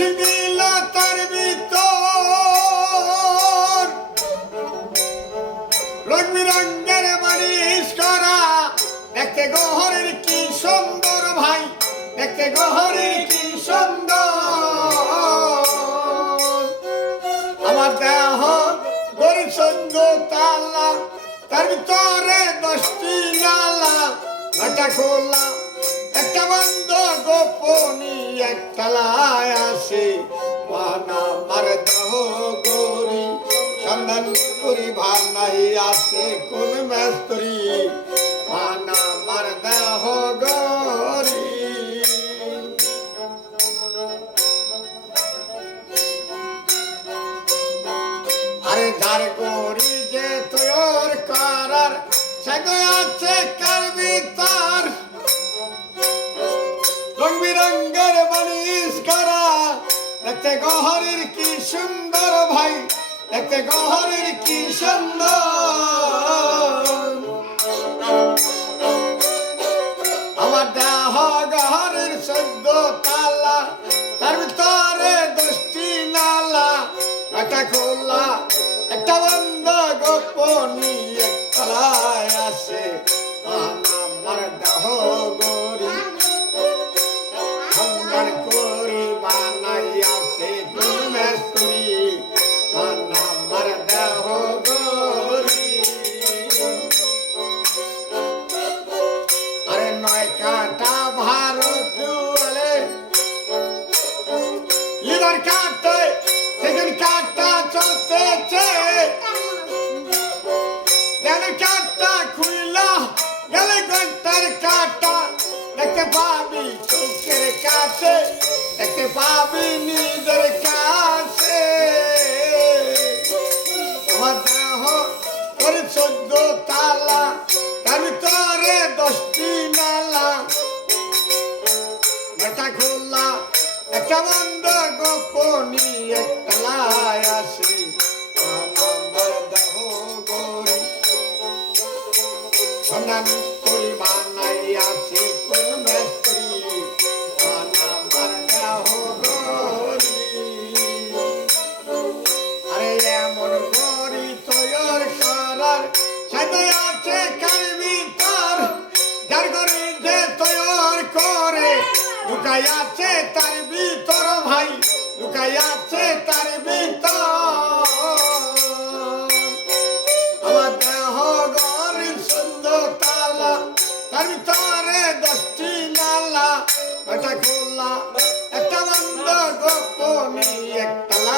মিশি দিল তার ভিতর। রং বিরঙ্গের মারিস করা। দেখতে গহরের কি সুন্দর ভাই। দেখতে গহরের কি সুন্দর। আমার দেহ গরিচন্দ তালা। তার ভিতরে দশটি নালা। ঘাটা খোলা। একটা বন্ধ গোপনী একটা লাই আসে গরি করি ভানাই আছে কোন গরি আরে ধার করি। যে তোর করার সেগো আছে কার দেখতে গহরের কি সুন্দর ভাই দেখতে গহরের কি সুন্দর। আমার দেহ গহরের সদ্য তালা, তার ভিতরে দশটি নালা, একটা খোলা, একটা বন্ধ গোপনী একটা আছে। লিভার কাটতে সেকেন্ড কাটটা চলতেছে যেন কাটটা খুইলা গেলে ঘণ্টার কাটা। দেখতে পাবি চোখের কাছে, দেখতে পাবি নিজের কাছে। আমার দেহ করে চোদ্দ তালা তার ভিতরে দশটি নালা একটা খোলা বন্ধ গোপনী একটা লাই আসে। আমার দেহ গরি সন্ধান করি বানাই আসে কোন মেস্ত্রি লুকাই আছে তার ভিতর ভাই লুকাই আছে তার ভিতর। আমার দেহ গরিব সুন্দর তালা তার ভিতরে দশটি নালা, একটা খোলা, একটা বন্ধ গোপনী একটা